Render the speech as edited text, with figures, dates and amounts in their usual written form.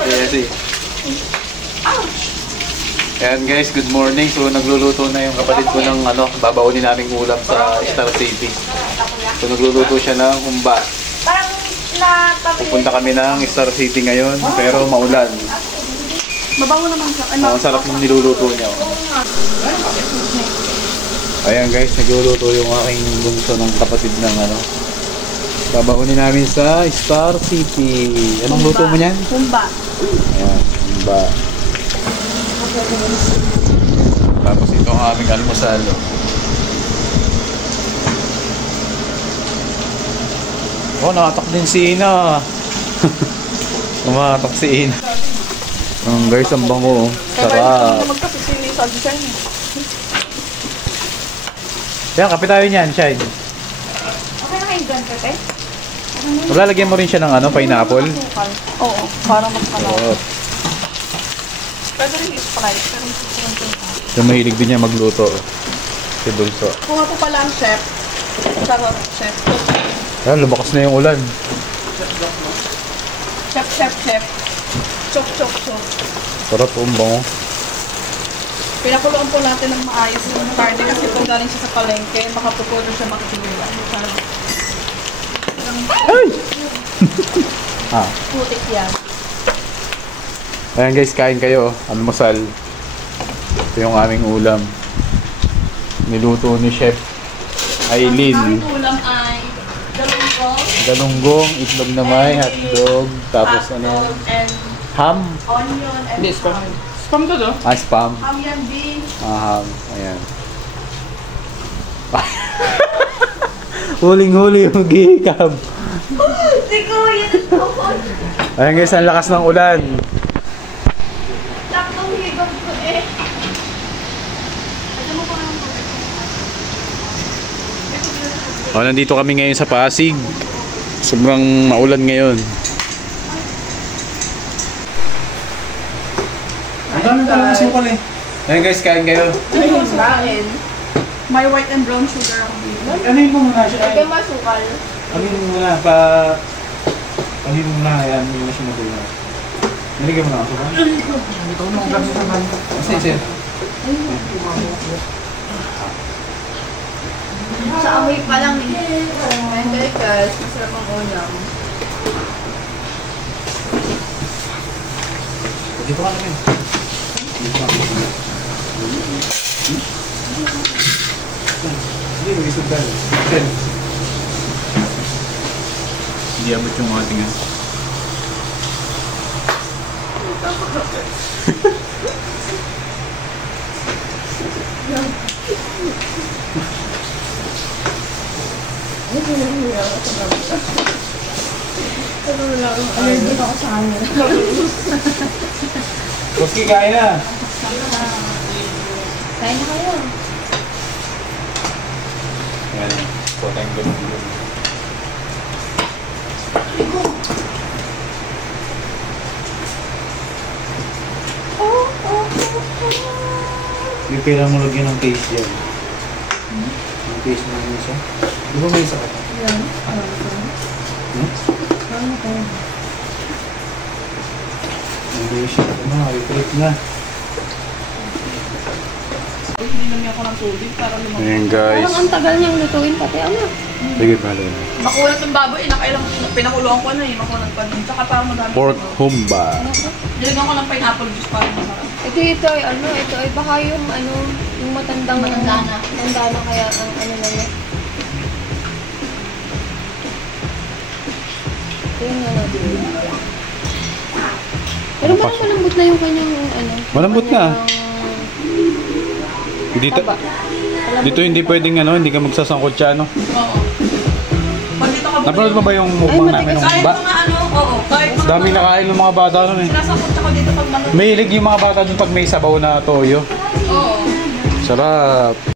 Yes, eh. Ayan guys, good morning. So nagluluto na yung kapatid ko ng babaunin naming ulam sa Star City. So nagluluto siya ng humba. Pupunta kami ng Star City ngayon, pero maulan. Mabango naman siya. Ang sarap ng niluluto niya. Ayan guys, nagluluto yung aking bunso ng kapatid ng babaunin namin sa Star City. Anong luto mo niyan? Humba. Ayan, humba. Tapos ito ang aming almusal. Oh, nakatak din si Ina. Nakatak si Ina. Guys, ang bango. Sarap. Magkapit sa design. Yan, kape tayo niyan, Shine. Okay na kayo dyan, Pepe? Lalagyan mo rin siya ng pineapple. Oo, para mas kalawin. Oh. Pwede rin i-sprite. So, mahilig din niya magluto. Si Bunso. Kung ako pala ang chef. Sarap, chef. Ayan, lumakas na yung ulan. Chef. Chok. Sarap po, bango. Pinakuluan po natin ng maayos yung karne kasi kung galing siya sa palengke, makapupulo siya makikilala. Ay! Putik yan. Ayan guys, kain kayo. Almusal. Ito yung aming ulam. Niluto ni Chef Aileen. Ang aming ulam ay Galunggong, itlog na may, hotdog, tapos hotdog and ham. onion and spam. Spam to do? Spam. ham yan, beef. Ham. Ayan. Huling-huli yung gihikab. Siguro yan ang tawag. Ayan guys, ang lakas ng ulan. Taktong higog ko eh. Ito mo pa naman po. Nandito kami ngayon sa Pasig. Sobrang maulan ngayon. Ang dami pa lang asukal eh. Ayan guys, kain kayo. Kain. May white and brown sugar ako dito. Anin mo muna siya. Ito masukal. Anin mo muna Anin mo muna, ayan, hindi mo siya matulog. Nilagyan mo na asukal. Ito nung gano'n sa banda. Sige. Sa amoy pa lang eh. And guys, masarap ang ulam. Dito ka namin. Hindi, mag-isog tayo. Hindi abot yung mga tingin. Allergic ako sa amin. Koski, kain na! Kain na kayo. Ayan, so tayong ganun. May pera mo lagyan ng case dyan. Yung case mo yung isa. Di ba may isa ka? Yan. Hindi siya. I-trip na. Hinami ako ng tubig para lumabas. Ayan guys. Parang ang tagal niyang lutuin pati ano. Sige, pala. Makulat ng baboy, nakailang pinakuluan ko na eh. Makulat pa din. Tsaka parang madami. Pork humba. Nilagyan ko ng pineapple juice para masarap. Ito ay baka yung yung matanda na kaya ang na niya. Ito yung natin. Pero parang malambot na yung kanyang Malambot na. Dito hindi pwedeng hindi ka magsasangkot siya Oo. Pag dito ka Napanood mo ba yung mukbang namin ng kahit ba? mga oo. Kahit mga Daming nakain ng mga bata nun eh. sinasangkot ako dito pag Mahilig yung mga bata dun pag may sabaw na toyo. Oo. Sarap.